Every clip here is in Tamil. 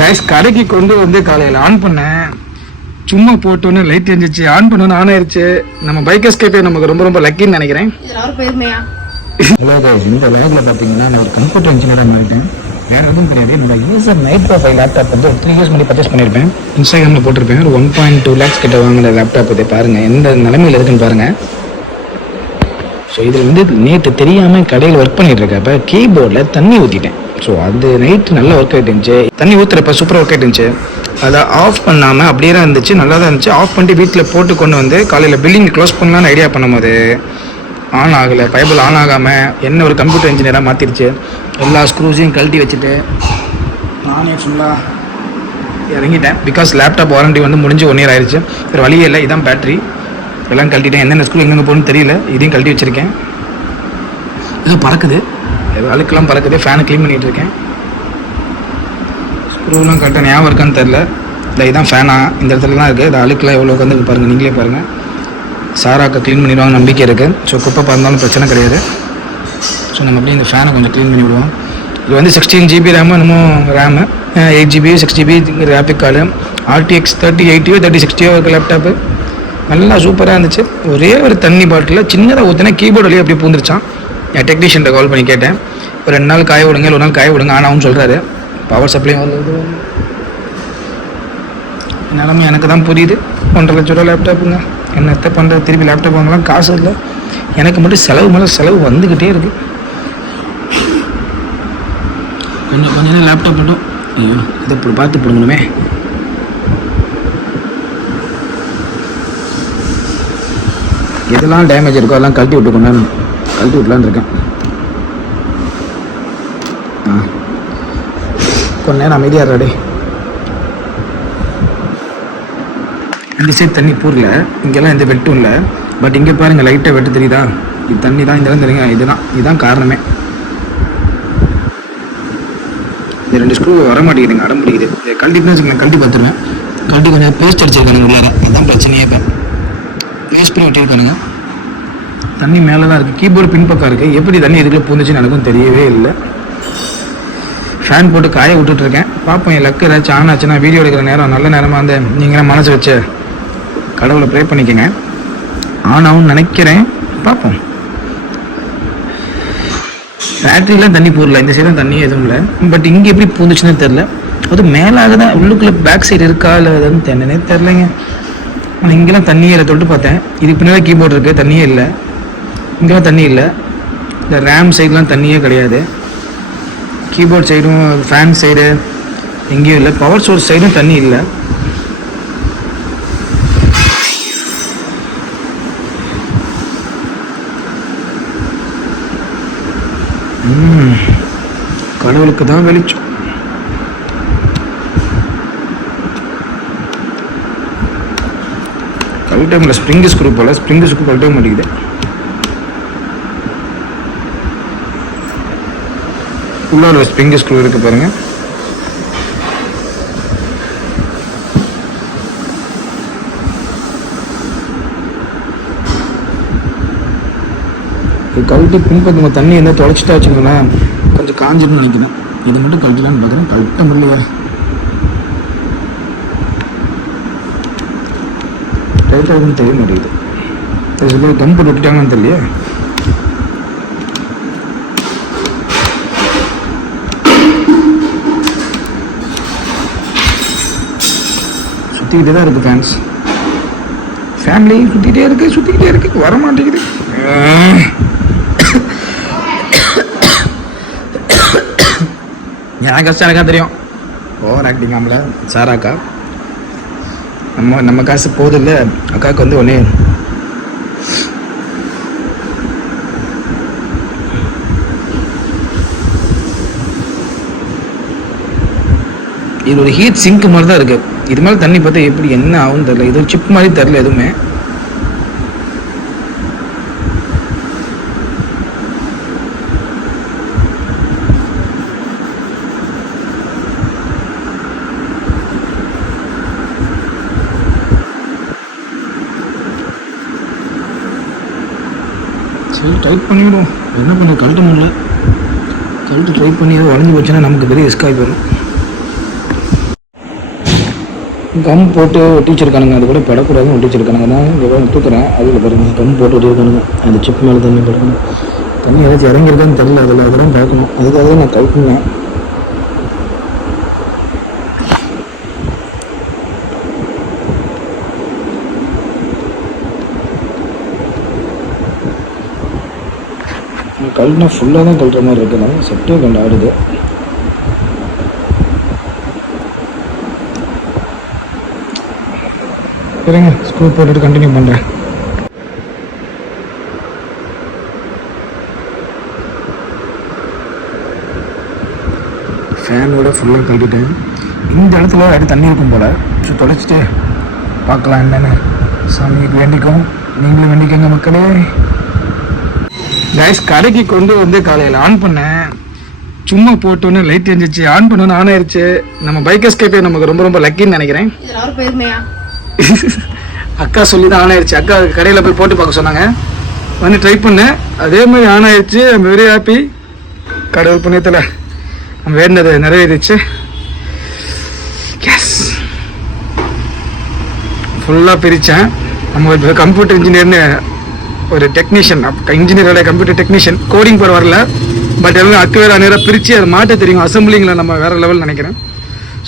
கைஸ் கடைக்கு கொண்டு வந்து காலையில் ஆன் பண்ணேன். சும்மா போட்டோன்னு லைட் எரிஞ்சிச்சு, ஆன் பண்ணோன்னு ஆன் ஆயிடுச்சு. நம்ம பைக் எஸ்கேப்பே நமக்கு ரொம்ப ரொம்ப லக்கின்னு நினைக்கிறேன். ஹலோ கைஸ், இந்த லேப்ல பார்த்தீங்கன்னா நான் ஒரு கம்ப்யூட்டர் இன்ஜினியராக மாறிட்டேன். வேறு எதுவும் கிடையாது. என்னோட யூசர் நைட் ப்ரொஃபைல் லேப்டாப் வந்து ஒரு 3 years முன்னாடி பர்ச்சேஸ் பண்ணியிருப்பேன். இன்ஸ்டாகிராமில் போட்டிருப்பேன். ஒரு 1.2 lakhs கிட்ட வாங்கின லேப்டாப் இதை பாருங்கள், எந்த நிலைமையில் இருக்குன்னு பாருங்கள். ஸோ இதில் வந்து நேற்று தெரியாமல் கடையில் ஒர்க் பண்ணிட்டு இருக்கப்ப கீபோர்டில் தண்ணி ஊற்றிட்டேன். ஸோ அது நைட்டு நல்லா ஒர்க் ஆகிட்டு இருந்துச்சு. தண்ணி ஊற்றுறப்ப சூப்பராக ஒர்க் ஆகிட்டு இருந்துச்சு. அதை ஆஃப் பண்ணாமல் அப்படியே தான் இருந்துச்சு, நல்லா தான் இருந்துச்சு. ஆஃப் பண்ணிட்டு வீட்டில் போட்டு கொண்டு வந்து காலையில் பில்லிங் க்ளோஸ் பண்ணலான்னு ஐடியா பண்ணும்போது ஆன் ஆகலை. பைபிள் ஆன் ஆகாமல் என்ன ஒரு கம்ப்யூட்டர் இன்ஜினியராக மாற்றிருச்சு. எல்லா ஸ்க்ரூஸையும் கழட்டி வச்சுட்டு நானே ஃபுல்லாக இறங்கிட்டேன். பிகாஸ் லேப்டாப் வாரண்டி வந்து முடிஞ்சு 1 year ஆயிடுச்சு. வேறு வழியே இல்லை. இதான் பேட்ரி எல்லாம் கழட்டிட்டேன். என்னென்ன ஸ்க்ரூ எங்கெங்கே போகணுன்னு தெரியல, இதையும் கழட்டி வச்சுருக்கேன். இது பறக்குது, அழுக்கெல்லாம் பறக்குது. ஃபேனை க்ளீன் பண்ணிகிட்டு இருக்கேன். ஸ்க்ரூலாம் கரெக்டாக ஞாபகம் இருக்கான்னு தெரில. இல்லை இதான் ஃபேனா, இந்த இடத்துல தான் இருக்குது. இது அழுக்கெல்லாம் எவ்வளோ வந்து பாருங்கள், நீங்களே பாருங்கள். சாராக்க க்ளீன் பண்ணிடுவாங்க நம்பிக்கை இருக்குது. ஸோ குப்பை பறந்தாலும் பிரச்சனை கிடையாது. ஸோ நம்ம அப்படியே இந்த ஃபேனை கொஞ்சம் க்ளீன் பண்ணி விடுவோம். இது வந்து 16 GB ரேமு, இன்னமும் RAM 8 GB 6 GB graphic card, RTX 3080 3060 இருக்க லேப்டாப்பு. நல்லா சூப்பராக இருந்துச்சு. ஒரே ஒரு தண்ணி பாட்டில் சின்னதாக ஊற்றினா கீபோர்டு வழியாக அப்படியே பூந்துருச்சான். என் டெக்னீஷியன்ட்ட கால் பண்ணி கேட்டேன். ஒரு 2 நாள் காய விடுங்க, 1 நாள் காய விடுங்க ஆனாவும் சொல்கிறாரு. பவர் சப்ளை வருது. நிலமை எனக்கு தான் புரியுது. 1.5 லட்ச ரூபா லேப்டாப்புங்க, என்னத்தை பண்ணுறது. திருப்பி லேப்டாப் வாங்கலாம் காசு இல்லை. எனக்கு மட்டும் செலவு மேலே செலவு வந்துக்கிட்டே இருக்குது. கொஞ்சம் நேரம் லேப்டாப் மட்டும் ஐயோ இதை இப்படி பார்த்து போடணுமே. எதெல்லாம் டேமேஜ் இருக்கோ அதெல்லாம் கழட்டி விட்டுக்கணும். கழட்டி விட்டலான்னு இருக்கேன். கொஞ்ச நேரம் அமைதியாக இருடே. இந்த சைடு தண்ணி பூரல, இங்கெல்லாம் எந்த வெட்டும் இல்லை. பட் இங்கே பாருங்கள் லைட்டாக வெட்டு தெரியுதா? இது தண்ணி தான், இந்த தெரியுங்க. இதுதான் காரணமே. இந்த 2 ஸ்க்ரூ வர மாட்டேங்குதுங்க, அடம் பிடிக்குது. இதை கழட்டிட்டுன்னு வச்சுக்கோங்க, கழட்டி பார்த்துருவேன். கழட்டி கொஞ்சம் பேஸ்ட் அடிச்சிருக்கானுங்க உள்ளார, அதுதான் பிரச்சனையே. இப்போ பேஸ்ட் பண்ணி விட்டிருக்கானுங்க. தண்ணி மேலே தான் இருக்குது, கீபோர்டு பின்பக்கம் இருக்குது. எப்படி தண்ணி இதுக்குள்ளே பூந்துச்சுன்னு எனக்கும் தெரியவே இல்லை. ஃபேன் போட்டு காய விட்டுட்ருக்கேன். பார்ப்போம், என் லக்கு ஏதாச்சும் ஆன் ஆச்சுன்னா வீடியோ எடுக்கிற நேரம் நல்ல நேரமாக அந்த நீங்களாம் மனசு வச்சு கடவுளை ப்ரே பண்ணிக்கோங்க. ஆன் ஆகும்னு நினைக்கிறேன், பார்ப்போம். பேட்டரிலாம் தண்ணி போடல, இந்த சைடும் தண்ணி எதுவும் இல்லை. பட் இங்கே எப்படி பூந்துச்சுன்னு தெரில. அது மேலாக தான், உள்ளுக்குள்ளே பேக் சைடு இருக்கா இல்லை எதுன்னு என்னன்னே தெரிலங்க. ஆனால் இங்கெல்லாம் தண்ணியே இல்லை. தொட்டு பார்த்தேன், இதுக்கு பின்னாடி கீபோர்டு இருக்குது, தண்ணியே இல்லை. இங்கெல்லாம் தண்ணி இல்லை. இந்த ரேம் சைட்லாம் தண்ணியே கிடையாது. கீபோர்ட் சைடும் ஃபேன் சைடு எங்கேயும் இல்லை. பவர் சோர்ஸ் சைடும் தண்ணி இல்லை. கடவுளுக்கு தான் வெளிச்சம். கழட்ட முடியல. ஸ்ப்ரிங் ஸ்க்ரூ போல, ஸ்ப்ரிங் ஸ்க்ரூ கழட்ட மாட்டேங்குது. உள்ள ஒரு ஸ்ப்ரிங் ஸ்க்ரூ இருக்கு பாருங்க. கழட்டி பின்பக்கம் தண்ணி என்ன தொலைச்சிட்டா வச்சுக்கோங்களேன், கொஞ்சம் காஞ்சிருன்னு நினைக்கிறேன். இது மட்டும் கழட்டலான்னு பார்க்குறேன், கழட்ட முடியல. டைட்டாக இருக்குன்னு தெரிய மாட்டேங்குது. கம் போட்டு விட்டுட்டாங்கன்னு தெரியல. சுற்றிக்கிட்டே தான் இருக்குது ஃபேன்ஸ். ஃபேமிலி சுற்றிக்கிட்டே இருக்கு வர மாட்டேங்குது. எனக்கு கஷ்டம் எனக்கா தெரியும். ஓவர் ஆக்டிங் ஆகல சாராக்கா. நம்ம காசு போகுது இல்லை, அக்காவுக்கு வந்து ஒன்று இது ஒரு ஹீட் சிங்க் மாதிரி தான் இருக்குது. இது மேலே தண்ணி பார்த்தா எப்படி என்ன ஆகும்னு தெரில. இது ஒரு சிப் மாதிரி தெரில எதுவுமே. சரி டைட் பண்ணிவிடுவோம். என்ன பண்ண, கழட்ட முடியல. கழட்டு ட்ரை பண்ணி உடஞ்சி போச்சுன்னா நமக்கு பெரிய ரிஸ்க் ஆகி போயிடும். கம் போட்டு ஒட்டி வச்சிருக்கானுங்க. அது கூட படக்கூடாதுன்னு ஒட்டி வச்சிருக்கானுங்க. நான் இங்கே தூக்குறேன். அதில் பாருங்கள் கம் போட்டு ஒட்டியிருக்கானுங்க. அந்த சிப் மேலே தண்ணி படணும். தண்ணி ஏதாச்சும் இறங்கியிருக்கான்னு தெரியல. அதெல்லாம் பார்க்கணும். அதுக்காக தான் நான் கவுக்குங்க. கல்னா ஃபுல்லாக தான் கழுற மாதிரி இருக்குதுனால செட்டே கண்டு ஆடுது. சரிங்க, ஸ்க்ரூ போட்டுட்டு கண்டினியூ பண்ணுறேன். ஃபேனோட ஃபுல்லாக கட்டிட்டேன். இந்த இடத்துல அடுத்து தண்ணி இருக்கும் போல். ஸோ தொலைச்சிட்டு பார்க்கலாம் என்னென்னு. சாமிக்கு வேண்டிக்கும், நீங்களும் வேண்டிக்கங்க மக்களே. கைஸ், கடைக்கு கொண்டு வந்து காலையில் ஆன் பண்ணேன். சும்மா போட்டோன்னே லைட் எரிஞ்சிச்சு. ஆன் பண்ணோன்னு ஆன் ஆயிடுச்சு. நம்ம பைக் எஸ்கேப்பே நமக்கு ரொம்ப ரொம்ப லக்கின்னு நினைக்கிறேன். அக்கா சொல்லி தான் ஆன் ஆயிடுச்சு. அக்கா கடையில் போய் போட்டு பார்க்க சொன்னாங்க. வந்து ட்ரை பண்ணேன். அதே மாதிரி ஆன் ஆயிடுச்சு. I'm very happy. கடவுள் புண்ணியத்தில் நம்ம வேண்டினது நிறைவேறிச்சு. எஸ், ஃபுல்லாக பிரித்தேன். நம்ம கம்ப்யூட்டர் இன்ஜினியர்னு ஒரு டெக்னீஷியன், இன்ஜினியரோட கம்ப்யூட்டர் டெக்னீஷியன். கோடிங் போட வரல, பட் எல்லாம் அக்கு வேறு நேராக பிரித்து அதை மாட்ட தெரியும். அசம்பிளிங்கில் நம்ம வேறு லெவல் நினைக்கிறேன்.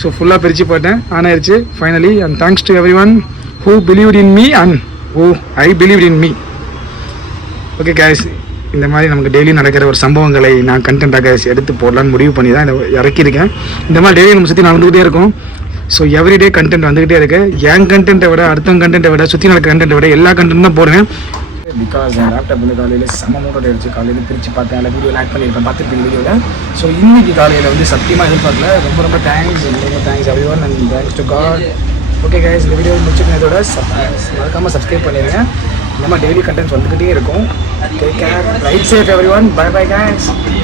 ஸோ ஃபுல்லாக பிரித்து போட்டேன். ஆன் ஆயிடுச்சு finally. And thanks to every one who believed in me and who I believed in me. Okay guys, இந்த மாதிரி நமக்கு டெய்லி நடக்கிற ஒரு சம்பவங்களை நான் கண்டென்ட்டாக எடுத்து போடலான்னு முடிவு பண்ணி தான் இதை இறக்கியிருக்கேன். இந்த மாதிரி டெய்லி நம்ம சுற்றி நடந்துக்கிட்டே இருக்கும். ஸோ எவ்ரிடே கண்டென்ட் வந்துக்கிட்டே இருக்குது. என் கண்டென்ட்டை விட, அடுத்தவங்க கண்டென்ட்டை விட, சுற்றி நடக்கிற கண்டென்ட்டை விட எல்லா கண்டென்ட் தான் போடுவேன். பிகாஸ் என் லேப்டாப் வந்து காலையில் செம்ம மூட்டோட அடிச்சு காலையில் பிரித்து பார்த்தேன். அதில் வீடியோவில் ஆட் பண்ணியிருக்கேன், பார்த்துருப்பீங்க வீடியோவில். ஸோ இன்னைக்கு காலையில் வந்து சத்தியமாக எதிர்பார்க்கல. ரொம்ப ரொம்ப thanks everyone and thanks to God. Okay guys, இந்த வீடியோ முடிச்சுக்கிறதோட மறக்காமல் சப்ஸ்கிரைப் பண்ணிடுங்க. இந்த மாதிரி டெய்லி கண்டென்ட்ஸ் வந்துக்கிட்டே இருக்கும். Take care, ride safe everyone. Bye bye guys.